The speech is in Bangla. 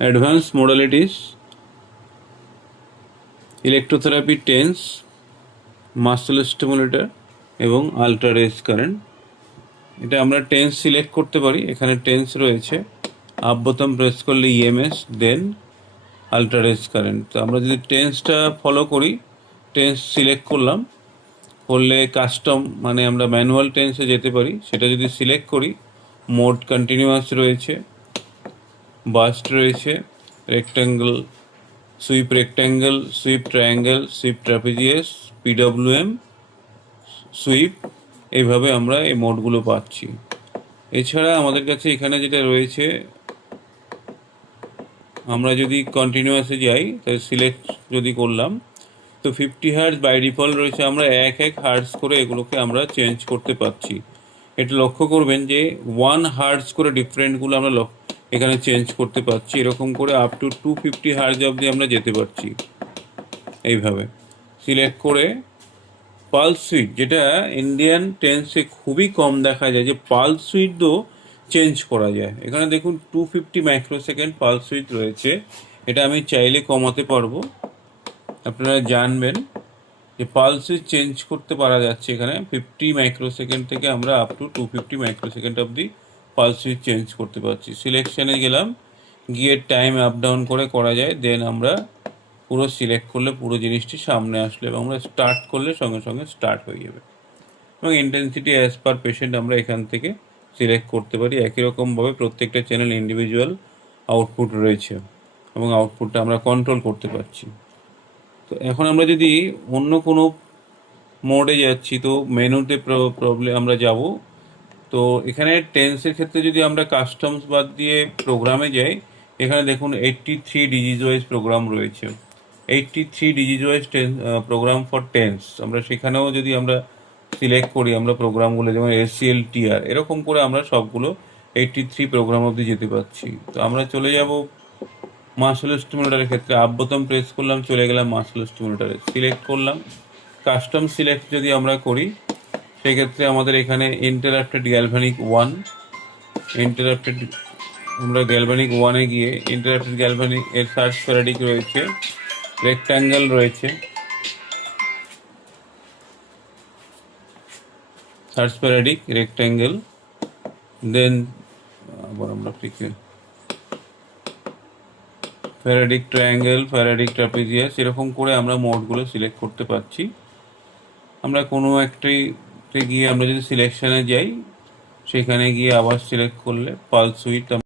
Advance modalities, electrotherapy, tense, muscle stimulator এবং আলট্রা রেজ কারেন্ট। এটা আমরা টেন্স সিলেক্ট করতে পারি। এখানে টেন্স রয়েছে, আপ বোতাম প্রেস করলে ইএমএস, দেন আলট্রা রেজ কারেন্ট। তো আমরা যদি টেন্সটা ফলো করি, টেন্স সিলেক্ট করলাম, করলে কাস্টম মানে আমরা ম্যানুয়াল টেন্সে যেতে পারি। সেটা যদি সিলেক্ট করি, মোড কন্টিনিউয়াস রয়েছে, বাস্ট রয়েছে, rectangle, sweep rectangle, sweep triangle, sweep trapezius, PWM, sweep, এইভাবে আমরা এই মোডগুলো পাচ্ছি। এছাড়া আমাদের কাছে এখানে যেটা রয়েছে, আমরা যদি কন্টিনিউয়াসে যাই, তাহলে সিলেক্ট যদি করলাম, তো 50 হার্টজ বাই ডিফল্ট রয়েছে। আমরা এক হার্টজ করে এগুলোকে আমরা চেঞ্জ করতে পারছি। এটা লক্ষ্য করবেন যে 1 হার্টজ করে ডিফারেন্টগুলো আমরা এখানে চেঞ্জ করতে পারছি। এরকম করে আপ টু 250 হার্টজ অবধি আমরা যেতে পারছি। এইভাবে সিলেক্ট করে পালস সুইট, যেটা ইন্ডিয়ান টেন্সে খুবই কম দেখা যায়, যে পালস সুইটও চেঞ্জ করা যায়। এখানে দেখুন 250 মাইক্রোসেকেন্ড পালস সুইট রয়েছে। এটা আমি চাইলে কমাতে পারবো। আপনারা জানবেন যে পালস সুইট চেঞ্জ করতে পারা যাচ্ছে। এখানে 50 মাইক্রোসেকেন্ড থেকে আমরা আপ টু 250 মাইক্রোসেকেন্ড অবধি পালস সুইট চেঞ্জ করতে পারছি। সিলেকশানে গেলাম, গিয়ে টাইম আপ ডাউন করে করা যায়। দেন আমরা পুরো সিলেক্ট করলে পুরো জিনিসটি সামনে আসলে, এবং আমরা স্টার্ট করলে সঙ্গে সঙ্গে স্টার্ট হয়ে যাবে। এবং ইন্টেন্সিটি অ্যাজ পার পেশেন্ট আমরা এখান থেকে সিলেক্ট করতে পারি। একই রকমভাবে প্রত্যেকটা চ্যানেল ইন্ডিভিজুয়াল আউটপুট রয়েছে, এবং আউটপুটটা আমরা কন্ট্রোল করতে পারছি। তো এখন আমরা যদি অন্য কোনো মোডে যাচ্ছি, তো মেনুতে প্রবলেম আমরা যাব। তো এখানে টেন্সের ক্ষেত্রে যদি আমরা কাস্টমস বাদ দিয়ে প্রোগ্রামে যাই, এখানে দেখুন 83 ডিজিজ ওয়াইজ প্রোগ্রাম রয়েছে। 83 disease wise program for tens. আমরা সেখানেও যদি আমরা সিলেক্ট করি, আমরা প্রোগ্রামগুলো যেমন SCLTR, এরকম করে আমরা সবগুলো 83 প্রোগ্রাম অবধি যেতে পারছি। তো আমরা চলে যাব মাসল স্টিমুলেটারের ক্ষেত্রে। আপ বোতাম প্রেস করলাম, চলে গেলাম মাসল স্টিমুলেটারে, সিলেক্ট করলাম। কাস্টম সিলেক্ট যদি আমরা করি, সেক্ষেত্রে আমাদের এখানে ইন্টারাপ্টেড গ্যালভানিক 1, ইন্টারাপ্টেড, আমরা গ্যালভানিক 1-এ গিয়ে ইন্টারাপ্টেড গ্যালভানিক এর সার্চ প্যারাডিক রয়েছে, রেক্ট্যাঙ্গেল রয়েছে, সার্চ প্যারাডিক রেক্ট্যাঙ্গেল, দেন আবার আমরা ফ্যারাডিক ট্রায়াঙ্গেল, ফ্যারাডিক ট্রাপিজিয়াস, এরকম করে আমরা মোডগুলো সিলেক্ট করতে পারছি। আমরা কোনো একটাইতে গিয়ে আমরা যদি সিলেকশানে যাই, সেখানে গিয়ে আবার সিলেক্ট করলে পালস সুইট